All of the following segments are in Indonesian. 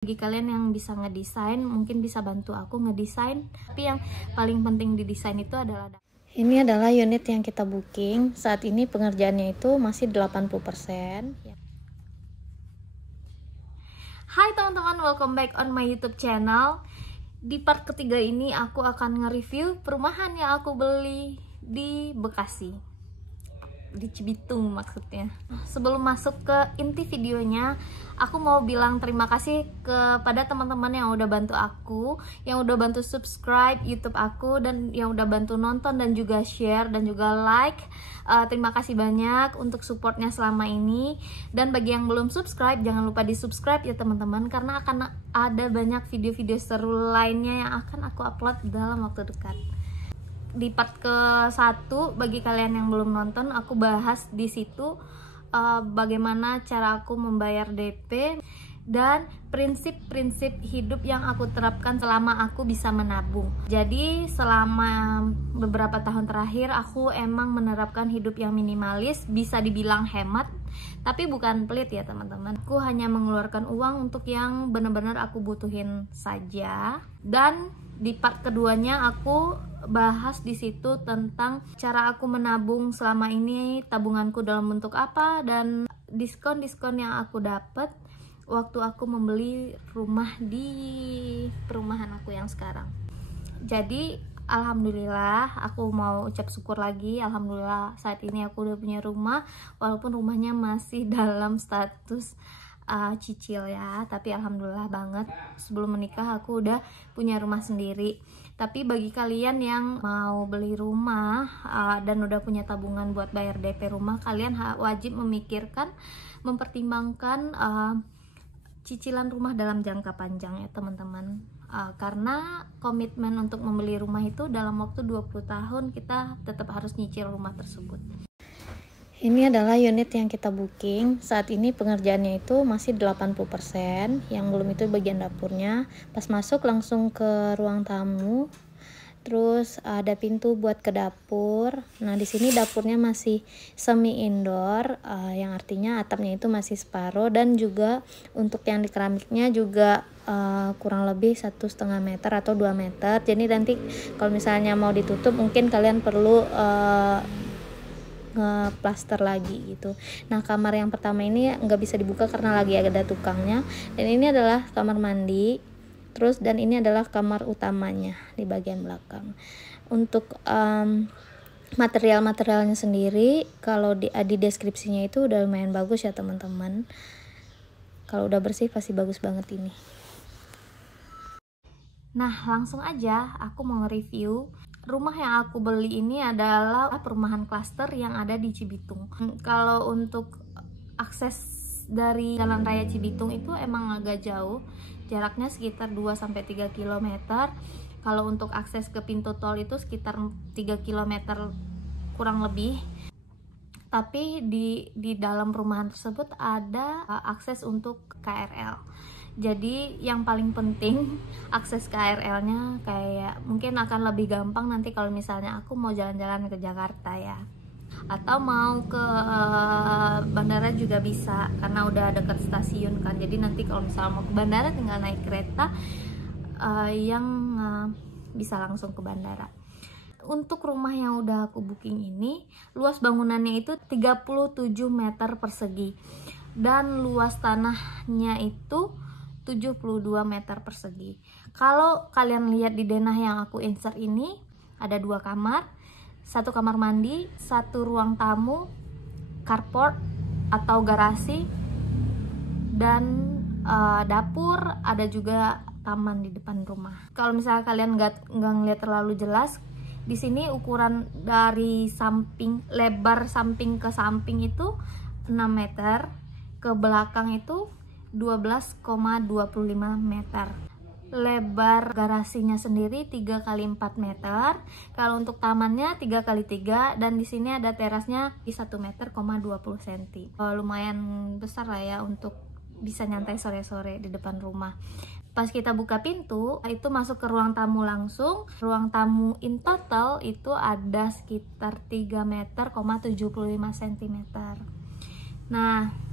Bagi kalian yang bisa ngedesain, mungkin bisa bantu aku ngedesain. Tapi yang paling penting di desain itu adalah ini adalah unit yang kita booking. Saat ini pengerjaannya itu masih 80%. Hai teman-teman, welcome back on my YouTube channel. Di part ketiga ini aku akan nge-review perumahan yang aku beli di Bekasi, di Cibitung maksudnya. Sebelum masuk ke inti videonya, aku mau bilang terima kasih kepada teman-teman yang udah bantu aku, yang udah bantu subscribe YouTube aku, dan yang udah bantu nonton dan juga share dan juga like. Terima kasih banyak untuk supportnya selama ini. Dan bagi yang belum subscribe, jangan lupa di subscribe ya teman-teman, karena akan ada banyak video-video seru lainnya yang akan aku upload dalam waktu dekat. Di part ke-1, bagi kalian yang belum nonton, aku bahas di situ bagaimana cara aku membayar DP dan prinsip-prinsip hidup yang aku terapkan selama aku bisa menabung. Jadi selama beberapa tahun terakhir aku emang menerapkan hidup yang minimalis, bisa dibilang hemat, tapi bukan pelit ya teman-teman. Aku hanya mengeluarkan uang untuk yang benar-benar aku butuhin saja. Dan di part keduanya aku bahas di situ tentang cara aku menabung selama ini, tabunganku dalam bentuk apa, dan diskon-diskon yang aku dapat waktu aku membeli rumah di perumahan aku yang sekarang. Jadi alhamdulillah, aku mau ucap syukur lagi. Alhamdulillah saat ini aku udah punya rumah, walaupun rumahnya masih dalam status cicil ya, tapi alhamdulillah banget sebelum menikah aku udah punya rumah sendiri. Tapi bagi kalian yang mau beli rumah dan udah punya tabungan buat bayar DP rumah, kalian wajib memikirkan, mempertimbangkan cicilan rumah dalam jangka panjang ya teman-teman. Karena komitmen untuk membeli rumah itu dalam waktu 20 tahun kita tetap harus nyicil rumah tersebut. Ini adalah unit yang kita booking. Saat ini pengerjaannya itu masih 80%. Yang belum itu bagian dapurnya. Pas masuk langsung ke ruang tamu. Terus ada pintu buat ke dapur. Nah, di sini dapurnya masih semi indoor, yang artinya atapnya itu masih separuh, dan juga untuk yang di keramiknya juga kurang lebih 1,5 meter atau 2 meter. Jadi nanti kalau misalnya mau ditutup mungkin kalian perlu ngeplaster lagi gitu. Nah, kamar yang pertama ini nggak bisa dibuka karena lagi ada tukangnya. Dan ini adalah kamar mandi. Terus dan ini adalah kamar utamanya di bagian belakang. Untuk material-materialnya sendiri, kalau di deskripsinya itu udah lumayan bagus ya teman-teman. Kalau udah bersih pasti bagus banget ini. Nah, langsung aja aku mau nge-review. Rumah yang aku beli ini adalah perumahan klaster yang ada di Cibitung. Kalau untuk akses dari Jalan Raya Cibitung itu emang agak jauh, jaraknya sekitar 2-3 km. Kalau untuk akses ke pintu tol itu sekitar 3 km kurang lebih. Tapi di dalam perumahan tersebut ada akses untuk KRL. Jadi yang paling penting akses KRL-nya, kayak mungkin akan lebih gampang nanti kalau misalnya aku mau jalan-jalan ke Jakarta ya, atau mau ke bandara juga bisa karena udah dekat stasiun kan. Jadi nanti kalau misalnya mau ke bandara tinggal naik kereta yang bisa langsung ke bandara. Untuk rumah yang udah aku booking ini, luas bangunannya itu 37 meter persegi dan luas tanahnya itu 72 meter persegi. Kalau kalian lihat di denah yang aku insert ini, ada 2 kamar, 1 kamar mandi, 1 ruang tamu, carport atau garasi, dan dapur, ada juga taman di depan rumah. Kalau misalnya kalian nggak ngeliat terlalu jelas, di sini ukuran dari samping, lebar samping ke samping itu 6 meter, ke belakang itu 12,25 meter. Lebar garasinya sendiri 3 kali 4 meter. Kalau untuk tamannya 3 kali 3, dan di sini ada terasnya di 1 meter, 20 cm. Lumayan besar lah ya untuk bisa nyantai sore-sore di depan rumah. Pas kita buka pintu, itu masuk ke ruang tamu langsung. Ruang tamu in total itu ada sekitar 3 meter, 75 cm. Nah,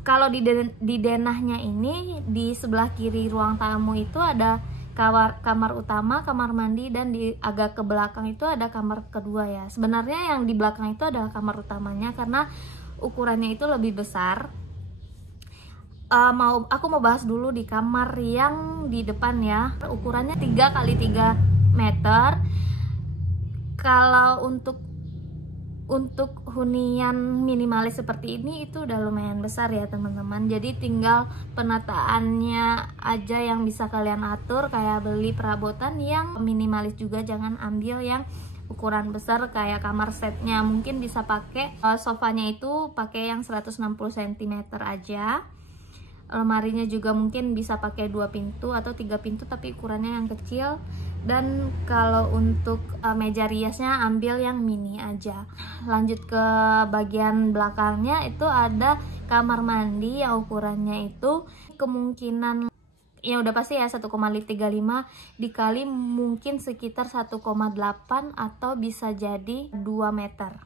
Kalau di denahnya ini, di sebelah kiri ruang tamu itu ada kamar utama, kamar mandi, dan di agak ke belakang itu ada kamar kedua ya. Sebenarnya yang di belakang itu adalah kamar utamanya karena ukurannya itu lebih besar. Aku mau bahas dulu di kamar yang di depan ya. Ukurannya 3 kali 3 meter. Kalau untuk hunian minimalis seperti ini itu udah lumayan besar ya teman-teman. Jadi tinggal penataannya aja yang bisa kalian atur, kayak beli perabotan yang minimalis juga, jangan ambil yang ukuran besar kayak kamar setnya. Mungkin bisa pakai sofanya itu pakai yang 160 cm aja. Lemarinya juga mungkin bisa pakai 2 pintu atau 3 pintu tapi ukurannya yang kecil. Dan kalau untuk meja riasnya ambil yang mini aja. Lanjut ke bagian belakangnya, itu ada kamar mandi yang ukurannya itu kemungkinan ya udah pasti ya 1,35 dikali mungkin sekitar 1,8 atau bisa jadi 2 meter.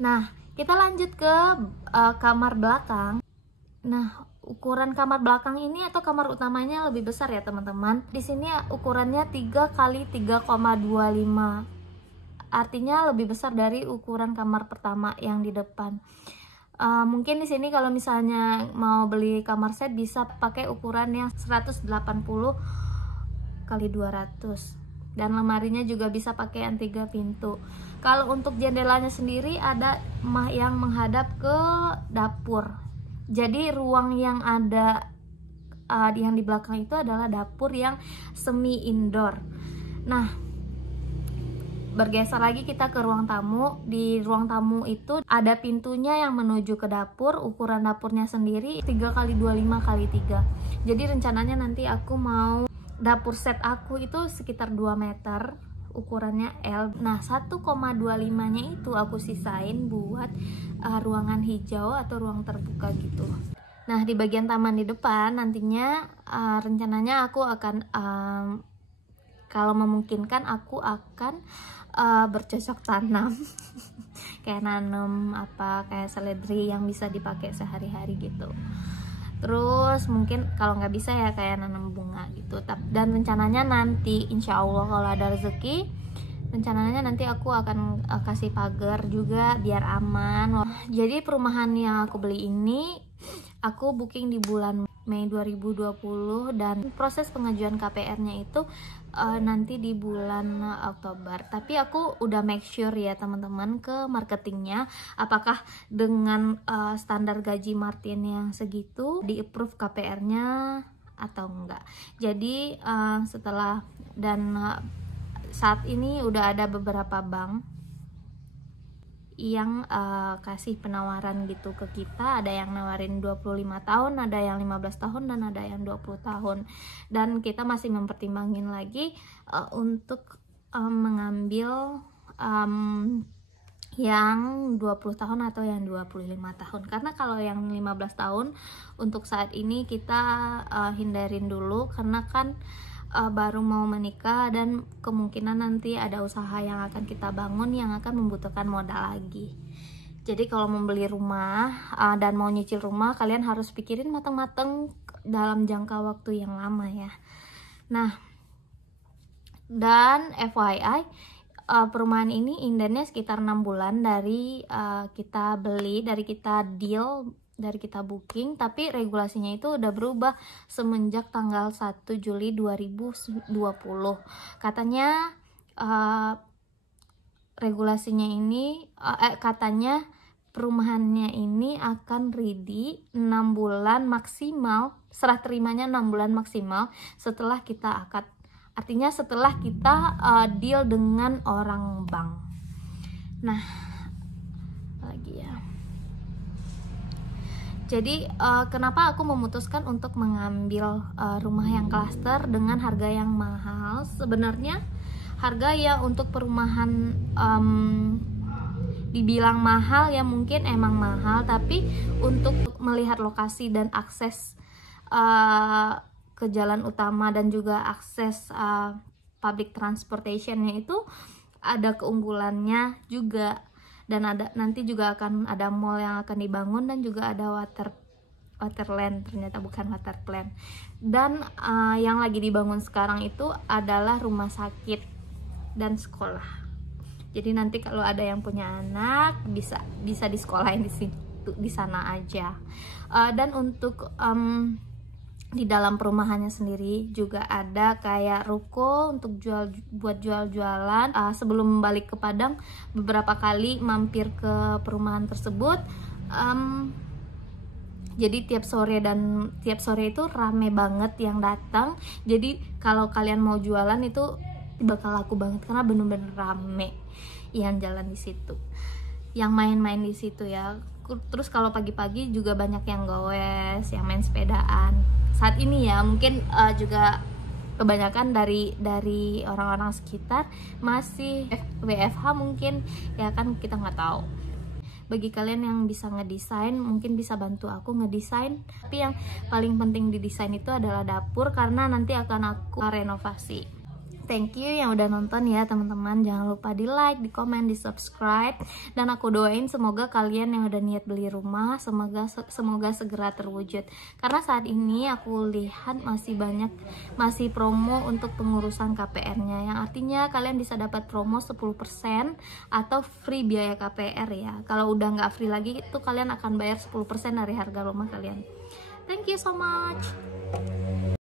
Nah, kita lanjut ke kamar belakang. Nah, ukuran kamar belakang ini atau kamar utamanya lebih besar ya teman-teman. Di sini ukurannya 3 kali 3,25. Artinya lebih besar dari ukuran kamar pertama yang di depan. Mungkin di sini kalau misalnya mau beli kamar set bisa pakai ukuran yang 180 kali 200. Dan lemarinya juga bisa pakai yang 3 pintu. Kalau untuk jendelanya sendiri ada yang menghadap ke dapur. Jadi ruang yang ada yang di belakang itu adalah dapur yang semi indoor. Nah, bergeser lagi kita ke ruang tamu. Di ruang tamu itu ada pintunya yang menuju ke dapur. Ukuran dapurnya sendiri 3 kali 25 kali 3. Jadi rencananya nanti aku mau dapur set aku itu sekitar 2 meter. Ukurannya L. Nah, 1,25-nya itu aku sisain buat ruangan hijau atau ruang terbuka gitu. Nah, di bagian taman di depan nantinya rencananya aku akan kalau memungkinkan aku akan bercocok tanam kayak nanam kayak seledri yang bisa dipakai sehari-hari gitu. Terus mungkin kalau nggak bisa ya kayak nanam bunga gitu. Dan rencananya nanti insya Allah kalau ada rezeki, rencananya nanti aku akan kasih pagar juga biar aman. Jadi perumahan yang aku beli ini aku booking di bulan Mei 2020 dan proses pengajuan KPR-nya itu nanti di bulan Oktober. Tapi aku udah make sure ya teman-teman ke marketingnya apakah dengan standar gaji Martin yang segitu di approve KPR-nya atau enggak. Jadi setelah dan saat ini udah ada beberapa bank yang kasih penawaran gitu ke kita. Ada yang nawarin 25 tahun, ada yang 15 tahun, dan ada yang 20 tahun. Dan kita masih mempertimbangin lagi untuk mengambil yang 20 tahun atau yang 25 tahun. Karena kalau yang 15 tahun untuk saat ini kita hindarin dulu karena kan baru mau menikah dan kemungkinan nanti ada usaha yang akan kita bangun yang akan membutuhkan modal lagi. Jadi kalau membeli rumah dan mau nyicil rumah, kalian harus pikirin matang-matang dalam jangka waktu yang lama ya. Nah, dan FYI perumahan ini indennya sekitar 6 bulan dari kita beli, dari kita deal, dari kita booking, tapi regulasinya itu udah berubah semenjak tanggal 1 Juli 2020. Katanya regulasinya ini katanya perumahannya ini akan ready 6 bulan maksimal, serah terimanya 6 bulan maksimal setelah kita akad. Artinya setelah kita deal dengan orang bank. Nah, lagi ya. Jadi kenapa aku memutuskan untuk mengambil rumah yang klaster dengan harga yang mahal? Sebenarnya harga ya untuk perumahan dibilang mahal ya mungkin emang mahal, tapi untuk melihat lokasi dan akses ke jalan utama dan juga akses public transportationnya itu ada keunggulannya juga. Dan nanti juga akan ada mall yang akan dibangun, dan juga ada waterland, ternyata bukan waterplant. Dan yang lagi dibangun sekarang itu adalah rumah sakit dan sekolah. Jadi nanti kalau ada yang punya anak bisa disekolahin di situ, di sana aja. Dan untuk di dalam perumahannya sendiri juga ada kayak ruko untuk buat jualan. Sebelum balik ke Padang, beberapa kali mampir ke perumahan tersebut. Jadi tiap sore itu rame banget yang datang. Jadi kalau kalian mau jualan itu bakal laku banget karena bener-bener rame yang jalan di situ, yang main-main di situ ya. Terus kalau pagi-pagi juga banyak yang goes, yang main sepedaan. Saat ini ya mungkin juga kebanyakan dari orang-orang sekitar masih WFH mungkin ya kan, kita nggak tahu. Bagi kalian yang bisa ngedesain, mungkin bisa bantu aku ngedesain. Tapi yang paling penting di desain itu adalah dapur, karena nanti akan aku renovasi. Thank you yang udah nonton ya teman-teman. Jangan lupa di like, di komen, di subscribe. Dan aku doain semoga kalian yang udah niat beli rumah, semoga segera terwujud. Karena saat ini aku lihat masih promo untuk pengurusan KPR-nya, yang artinya kalian bisa dapat promo 10% atau free biaya KPR ya. Kalau udah nggak free lagi itu kalian akan bayar 10% dari harga rumah kalian. Thank you so much.